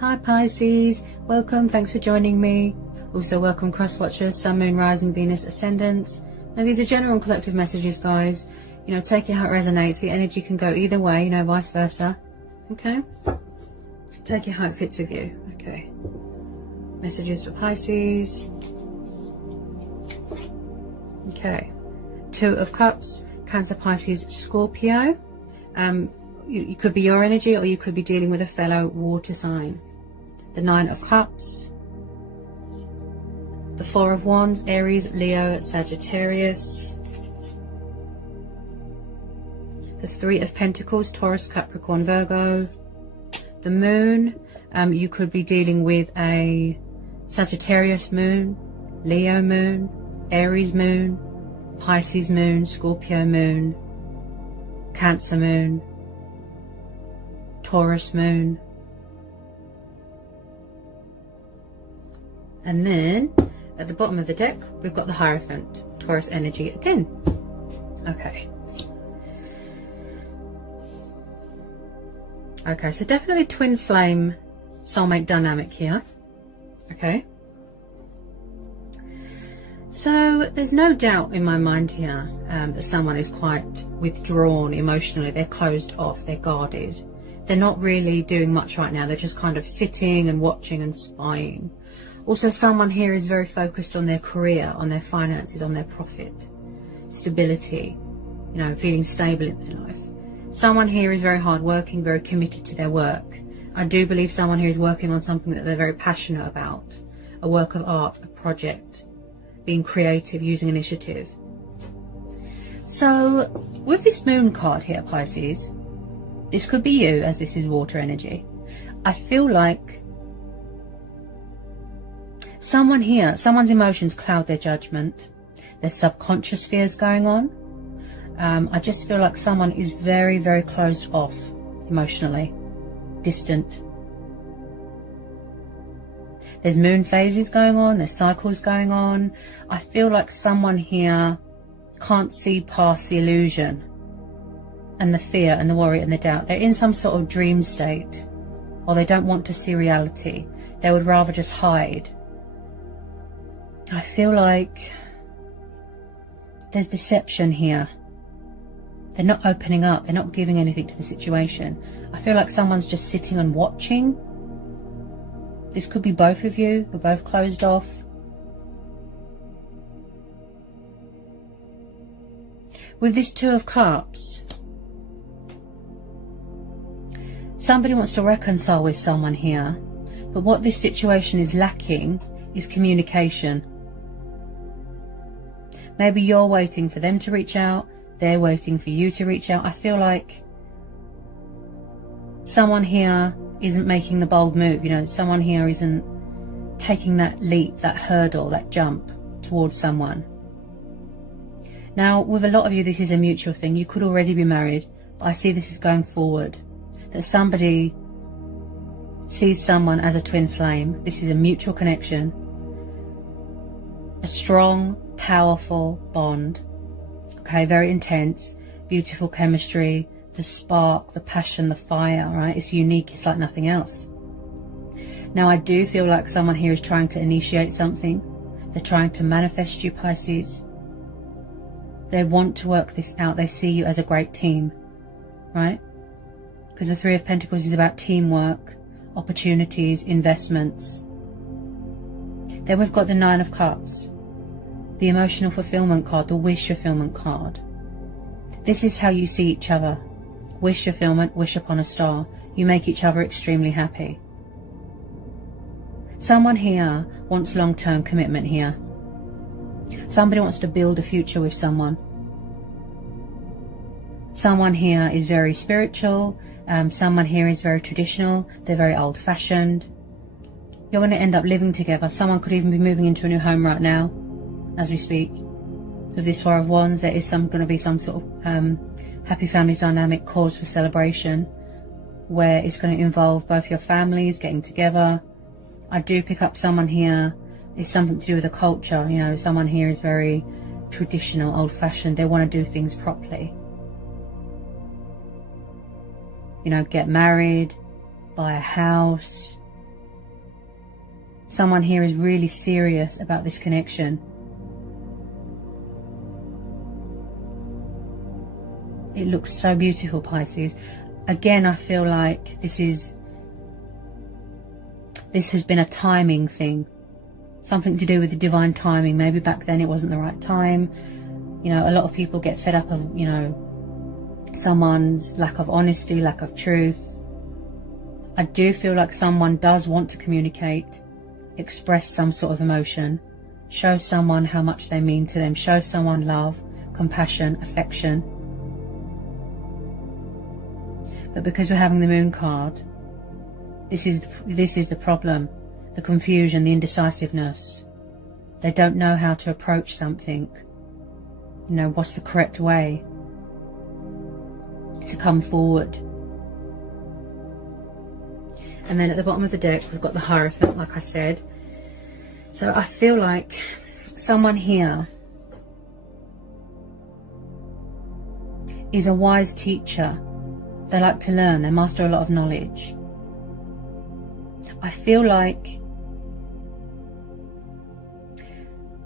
Hi Pisces, welcome, thanks for joining me. Also welcome cross watchers, Sun, Moon, Rising, Venus, Ascendants. Now these are general and collective messages, guys. You know, take it how it resonates. The energy can go either way, you know, vice versa. Okay? Take it how it fits with you. Okay. Messages for Pisces. Okay. Two of Cups, Cancer, Pisces, Scorpio. You could be your energy, or you could be dealing with a fellow water sign. The Nine of Cups, the Four of Wands, Aries, Leo, Sagittarius, the Three of Pentacles, Taurus, Capricorn, Virgo, the Moon. You could be dealing with a Sagittarius moon, Leo moon, Aries moon, Pisces moon, Scorpio moon, Cancer moon, Taurus moon. And then at the bottom of the deck we've got the Hierophant, Taurus energy again. Okay, so definitely twin flame soulmate dynamic here. Okay, so there's no doubt in my mind here that someone is quite withdrawn emotionally. They're closed off, they're guarded, they're not really doing much right now. They're just kind of sitting and watching and spying. Also, someone here is very focused on their career, on their finances, on their profit, stability, you know, feeling stable in their life. Someone here is very hardworking, very committed to their work. I do believe someone here is working on something that they're very passionate about, a work of art, a project, being creative, using initiative. So with this Moon card here, Pisces, this could be you, as this is water energy. I feel like someone here, someone's emotions cloud their judgment. There's subconscious fears going on. I just feel like someone is very, very closed off emotionally, distant. There's moon phases going on, there's cycles going on. I feel like someone here can't see past the illusion and the fear and the worry and the doubt. They're in some sort of dream state, or they don't want to see reality. They would rather just hide. I feel like there's deception here. They're not opening up. They're not giving anything to the situation. I feel like someone's just sitting and watching. This could be both of you. You're both closed off. With this Two of Cups, somebody wants to reconcile with someone here, but what this situation is lacking is communication. Maybe you're waiting for them to reach out, they're waiting for you to reach out. I feel like someone here isn't making the bold move, you know, someone here isn't taking that leap, that hurdle, that jump towards someone. Now, with a lot of you, this is a mutual thing. You could already be married, but I see this is going forward. That somebody sees someone as a twin flame. This is a mutual connection. A strong, powerful bond. Okay, very intense, beautiful chemistry, the spark, the passion, the fire, right? It's unique, it's like nothing else. Now, I do feel like someone here is trying to initiate something. They're trying to manifest you, Pisces. They want to work this out. They see you as a great team, right? Because the Three of Pentacles is about teamwork, opportunities, investments. Then we've got the Nine of Cups, the emotional fulfillment card, the wish fulfillment card. This is how you see each other. Wish fulfillment, wish upon a star. You make each other extremely happy. Someone here wants long-term commitment here. Somebody wants to build a future with someone. Someone here is very spiritual. Someone here is very traditional. They're very old-fashioned. You're going to end up living together. Someone could even be moving into a new home right now, as we speak. With this Four of Wands, there is going to be some sort of happy families dynamic, cause for celebration, where it's going to involve both your families getting together. I do pick up someone here, it's something to do with the culture. You know, someone here is very traditional, old-fashioned. They want to do things properly. You know, get married, buy a house, someone here is really serious about this connection. It looks so beautiful, Pisces. Again, I feel like this has been a timing thing. Something to do with the divine timing. Maybe back then it wasn't the right time. You know, a lot of people get fed up of, you know, someone's lack of honesty, lack of truth. I do feel like someone does want to communicate, express some sort of emotion, show someone how much they mean to them, show someone love, compassion, affection. But because we're having the Moon card, this is the problem, the confusion, the indecisiveness. They don't know how to approach something. You know, what's the correct way to come forward? And then at the bottom of the deck, we've got the Hierophant, like I said. So I feel like someone here is a wise teacher. They like to learn, they master a lot of knowledge. I feel like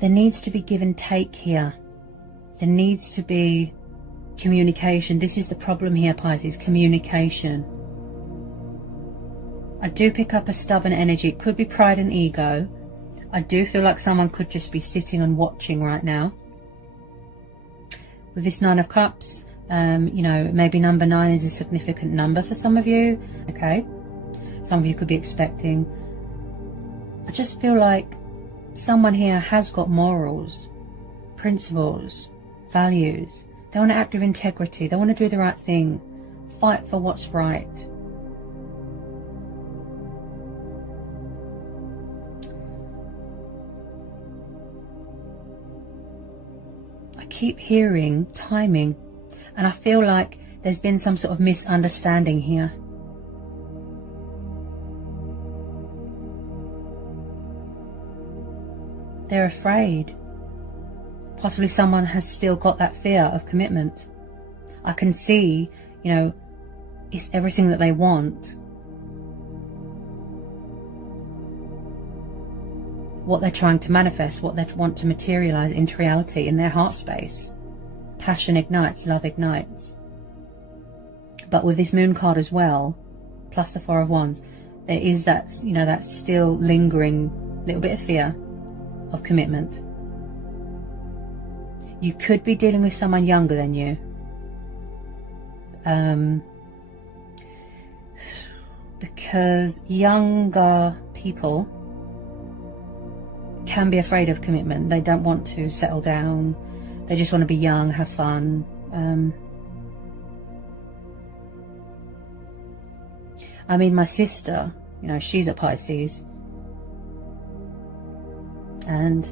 there needs to be give and take here. There needs to be communication. This is the problem here, Pisces, communication. I do pick up a stubborn energy. It could be pride and ego. I do feel like someone could just be sitting and watching right now. With this Nine of Cups, you know, maybe number 9 is a significant number for some of you. Okay. Some of you could be expecting. I just feel like someone here has got morals, principles, values. They want to act with integrity. They want to do the right thing. Fight for what's right. I keep hearing timing, and I feel like there's been some sort of misunderstanding here. They're afraid. Possibly someone has still got that fear of commitment. I can see, you know, it's everything that they want. What they're trying to manifest, what they want to materialize into reality in their heart space. Passion ignites, love ignites. But with this Moon card as well, plus the Four of Wands, there is that, you know, that still lingering little bit of fear of commitment. You could be dealing with someone younger than you. Because younger people can be afraid of commitment. They don't want to settle down. They just want to be young, have fun. I mean, my sister, you know, she's a Pisces. And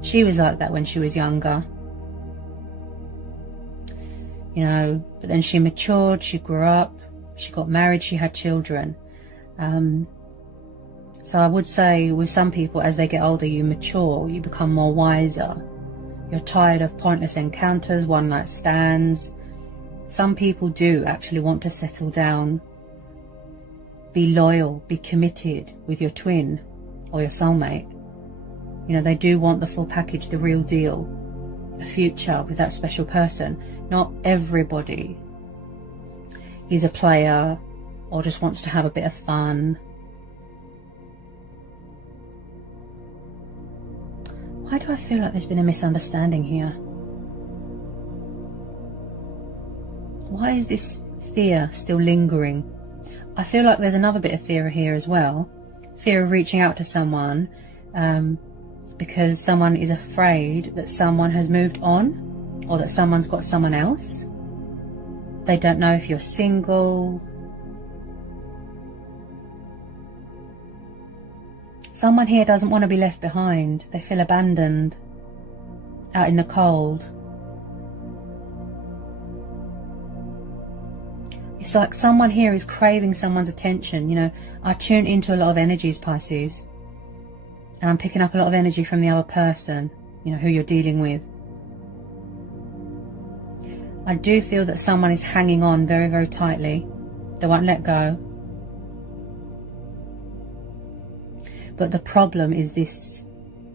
she was like that when she was younger. You know, but then she matured, she grew up, she got married, she had children. So I would say with some people, as they get older, you mature, you become more wiser. You're tired of pointless encounters, one-night stands. Some people do actually want to settle down, be loyal, be committed with your twin or your soulmate. You know, they do want the full package, the real deal, a future with that special person. Not everybody is a player or just wants to have a bit of fun. Why do I feel like there's been a misunderstanding here? Why is this fear still lingering? I feel like there's another bit of fear here as well. Fear of reaching out to someone because someone is afraid that someone has moved on or that someone's got someone else. They don't know if you're single. Someone here doesn't want to be left behind. They feel abandoned, out in the cold. It's like someone here is craving someone's attention. You know, I tune into a lot of energies, Pisces, and I'm picking up a lot of energy from the other person, you know, who you're dealing with. I do feel that someone is hanging on very, very tightly. They won't let go. But the problem is this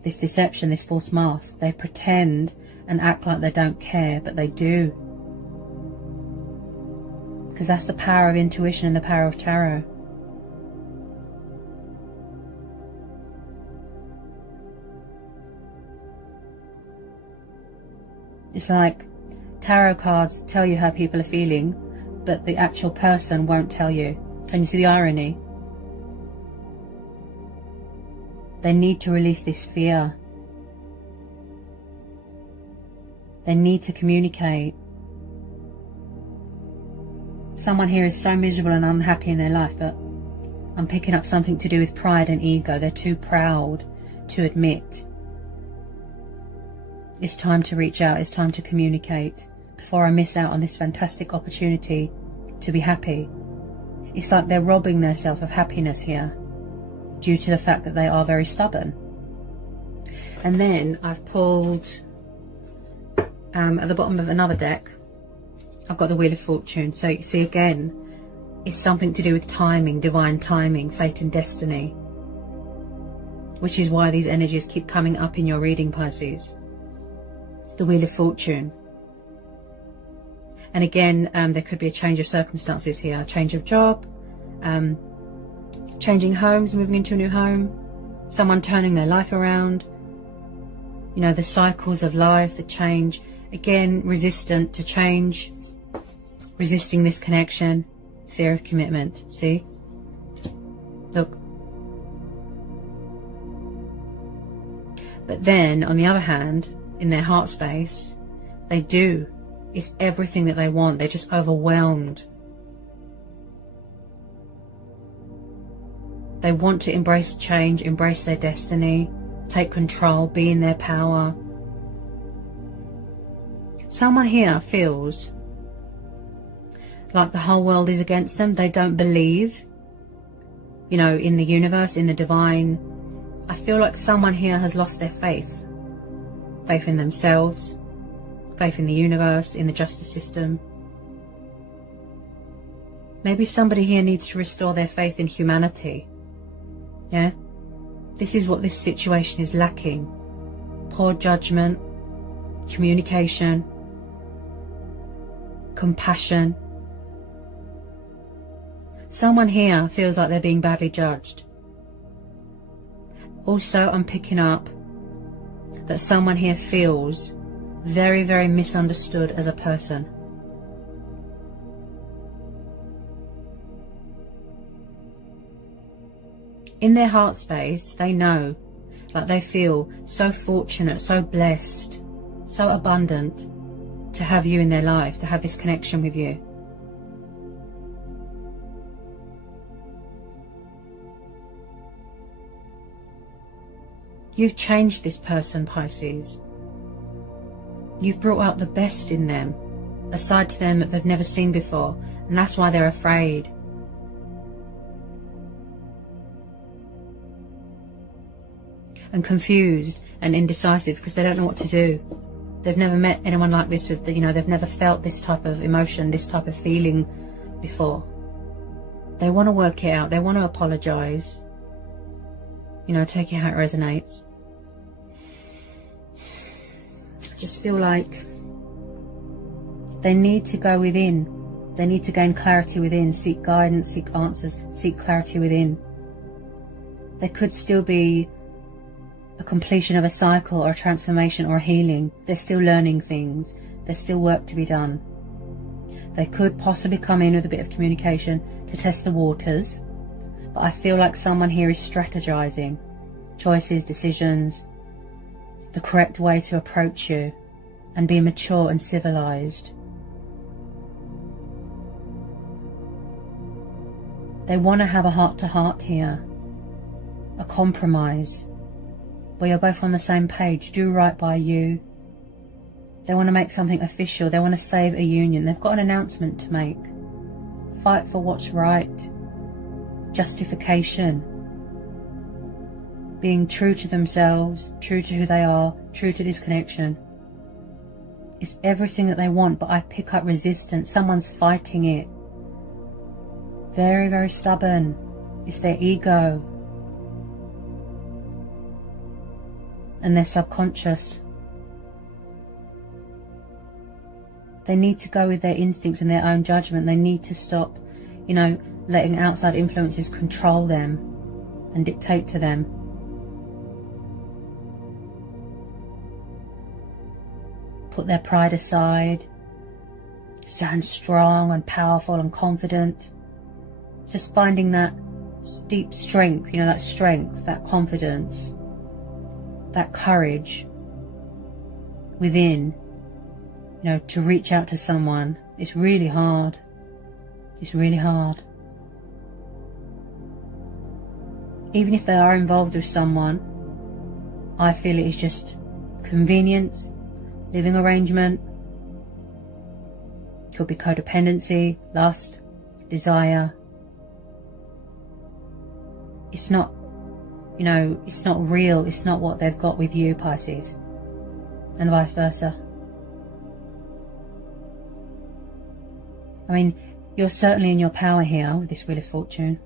deception, this false mask. They pretend and act like they don't care, but they do. Because that's the power of intuition and the power of tarot. It's like tarot cards tell you how people are feeling, but the actual person won't tell you. Can you see the irony? They need to release this fear. They need to communicate. Someone here is so miserable and unhappy in their life, but I'm picking up something to do with pride and ego. They're too proud to admit. It's time to reach out. It's time to communicate before I miss out on this fantastic opportunity to be happy. It's like they're robbing themselves of happiness here due to the fact that they are very stubborn. And then I've pulled, at the bottom of another deck, I've got the Wheel of Fortune. So you see again, it's something to do with timing, divine timing, fate and destiny. Which is why these energies keep coming up in your reading, Pisces. The Wheel of Fortune. And again, there could be a change of circumstances here, a change of job, changing homes, moving into a new home, someone turning their life around, you know, the cycles of life, the change. Again, resistant to change, resisting this connection, fear of commitment. See? Look. But then, on the other hand, in their heart space, they do. It's everything that they want. They're just overwhelmed. They want to embrace change, embrace their destiny, take control, be in their power. Someone here feels like the whole world is against them. They don't believe, you know, in the universe, in the divine. I feel like someone here has lost their faith. Faith in themselves, faith in the universe, in the justice system. Maybe somebody here needs to restore their faith in humanity. Yeah? This is what this situation is lacking. Poor judgment, communication, compassion. Someone here feels like they're being badly judged. Also, I'm picking up that someone here feels very, very misunderstood as a person. In their heart space, they know, like they feel so fortunate, so blessed, so abundant to have you in their life, to have this connection with you. You've changed this person, Pisces. You've brought out the best in them, a side to them that they've never seen before, and that's why they're afraid. And confused and indecisive because they don't know what to do. They've never met anyone like this with, you know, they've never felt this type of emotion, this type of feeling before. They want to work it out. They want to apologize. You know, take it how it resonates. I just feel like they need to go within. They need to gain clarity within, seek guidance, seek answers, seek clarity within. There could still be a completion of a cycle or a transformation or a healing. They're still learning things. There's still work to be done. They could possibly come in with a bit of communication to test the waters. But I feel like someone here is strategizing. Choices, decisions, the correct way to approach you and be mature and civilized. They want to have a heart-to-heart here. A compromise. Where you're both on the same page. Do right by you. They want to make something official. They want to save a union. They've got an announcement to make. Fight for what's right. Justification. Being true to themselves, true to who they are, true to this connection. It's everything that they want, but I pick up resistance. Someone's fighting it. Very, very stubborn. It's their ego. and their subconscious. They need to go with their instincts and their own judgment. They need to stop, you know, letting outside influences control them and dictate to them. Put their pride aside. Stand strong and powerful and confident. Just finding that deep strength, you know, that strength, that confidence, that courage within, you know, to reach out to someone. It's really hard. It's really hard. Even if they are involved with someone, I feel it is just convenience, living arrangement. Could be codependency, lust, desire. It's not, you know, it's not real. It's not what they've got with you, Pisces, and vice versa. I mean, you're certainly in your power here with this Wheel of Fortune.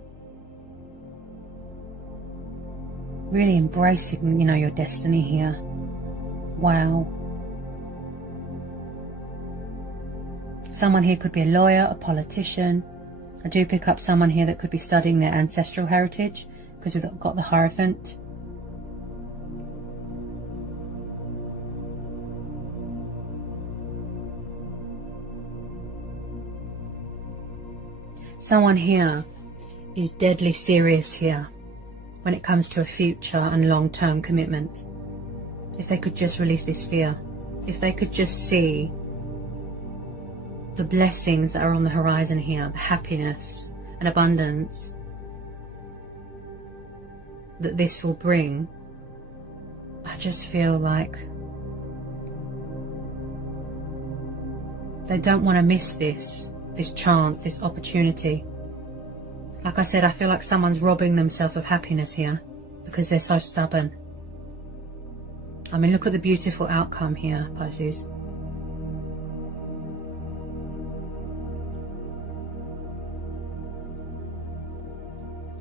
Really embracing, you know, your destiny here. Wow. Someone here could be a lawyer, a politician. I do pick up someone here that could be studying their ancestral heritage, because we've got the Hierophant. Someone here is deadly serious here when it comes to a future and long-term commitment. If they could just release this fear, if they could just see the blessings that are on the horizon here, the happiness and abundance that this will bring, I just feel like they don't want to miss this chance, this opportunity. Like I said, I feel like someone's robbing themselves of happiness here because they're so stubborn. I mean, look at the beautiful outcome here, Pisces.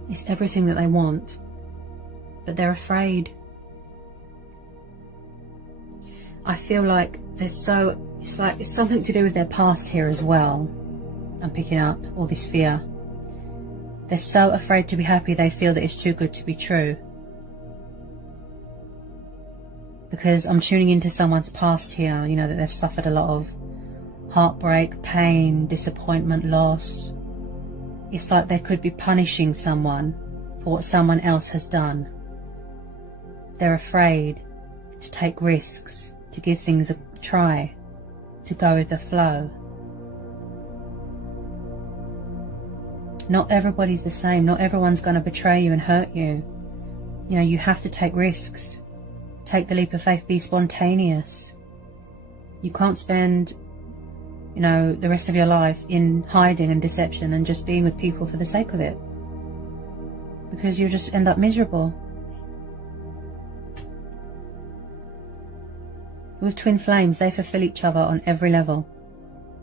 It's everything that they want, but they're afraid. I feel like it's something to do with their past here as well. I'm picking up all this fear. They're so afraid to be happy, they feel that it's too good to be true. Because I'm tuning into someone's past here, you know, that they've suffered a lot of heartbreak, pain, disappointment, loss. It's like they could be punishing someone for what someone else has done. They're afraid to take risks, to give things a try, to go with the flow. Not everybody's the same. Not everyone's going to betray you and hurt you. You know, you have to take risks. Take the leap of faith. Be spontaneous. You can't spend, you know, the rest of your life in hiding and deception and just being with people for the sake of it, because you'll just end up miserable. With twin flames, they fulfill each other on every level.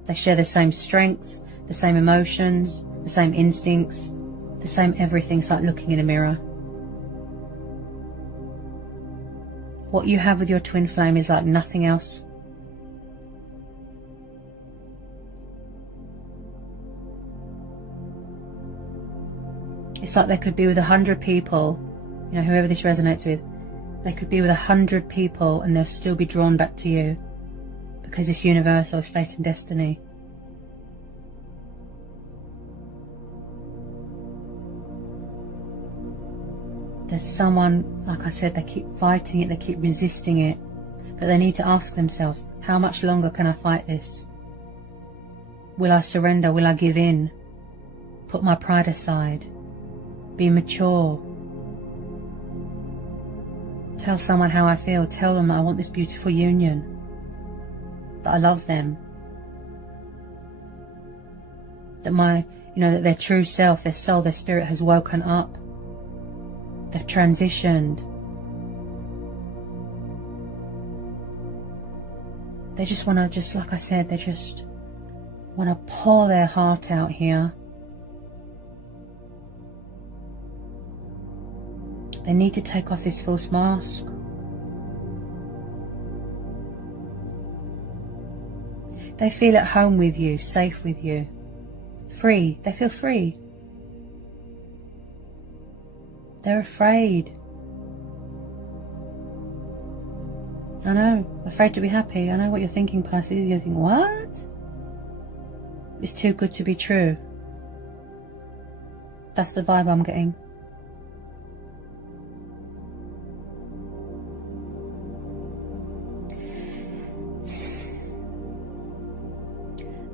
They share the same strengths, the same emotions, the same instincts, the same everything. It's like looking in a mirror. What you have with your twin flame is like nothing else. It's like they could be with 100 people, you know, whoever this resonates with. They could be with 100 people and they'll still be drawn back to you, because this universal is fate and destiny. There's someone, like I said, they keep fighting it, they keep resisting it, but they need to ask themselves, how much longer can I fight this? Will I surrender? Will I give in? Put my pride aside? Be mature? Tell someone how I feel. Tell them that I want this beautiful union, that I love them, that that their true self, their soul, their spirit has woken up. They've transitioned. They just want to, like I said, they just want to pour their heart out here. They need to take off this false mask. They feel at home with you, safe with you, free. They feel free. They're afraid. I know, afraid to be happy. I know what you're thinking, Pisces. You're thinking, what? It's too good to be true. That's the vibe I'm getting.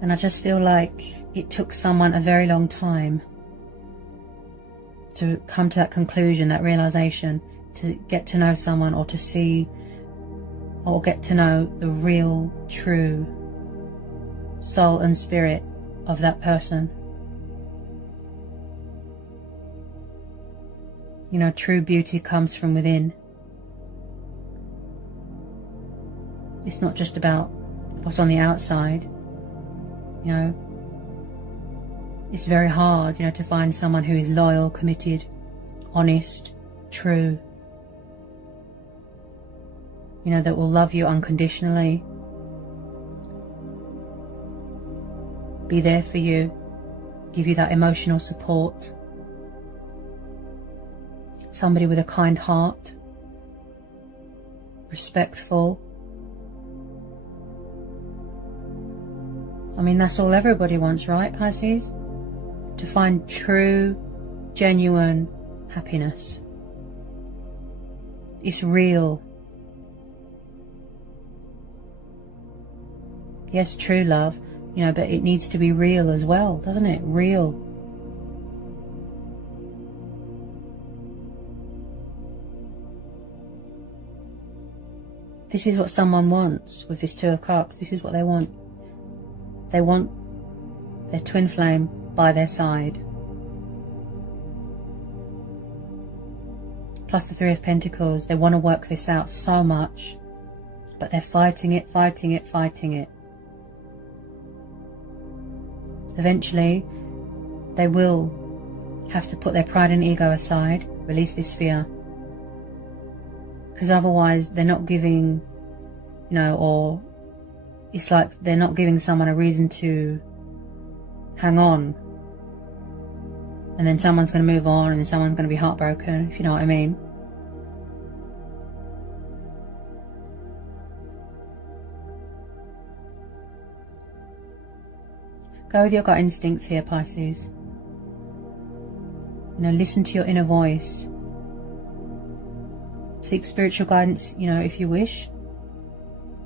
And I just feel like it took someone a very long time to come to that conclusion, that realization, to get to know someone, or to see or get to know the real, true soul and spirit of that person. You know, true beauty comes from within. It's not just about what's on the outside. You know, it's very hard, you know, to find someone who is loyal, committed, honest, true. You know, that will love you unconditionally, be there for you, give you that emotional support. Somebody with a kind heart, respectful. I mean, that's all everybody wants, right, Pisces? To find true, genuine happiness. It's real. Yes, true love, you know, but it needs to be real as well, doesn't it? Real. This is what someone wants with this Two of Cups. This is what they want. They want their twin flame by their side. Plus the Three of Pentacles. They want to work this out so much, but they're fighting it, fighting it, fighting it. Eventually, they will have to put their pride and ego aside, release this fear. Because otherwise, they're not giving, you know, or it's like they're not giving someone a reason to hang on. And then someone's going to move on, and then someone's going to be heartbroken, if you know what I mean. Go with your gut instincts here, Pisces. You know, listen to your inner voice. Seek spiritual guidance, you know, if you wish.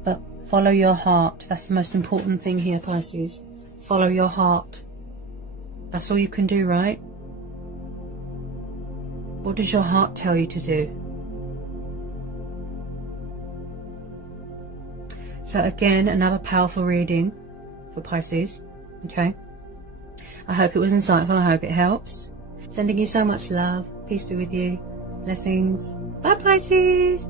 But follow your heart. That's the most important thing here, Pisces. Follow your heart. That's all you can do, right? What does your heart tell you to do? So again, another powerful reading for Pisces. Okay, I hope it was insightful. I hope it helps. Sending you so much love. Peace be with you. Blessings. Bye, Pisces.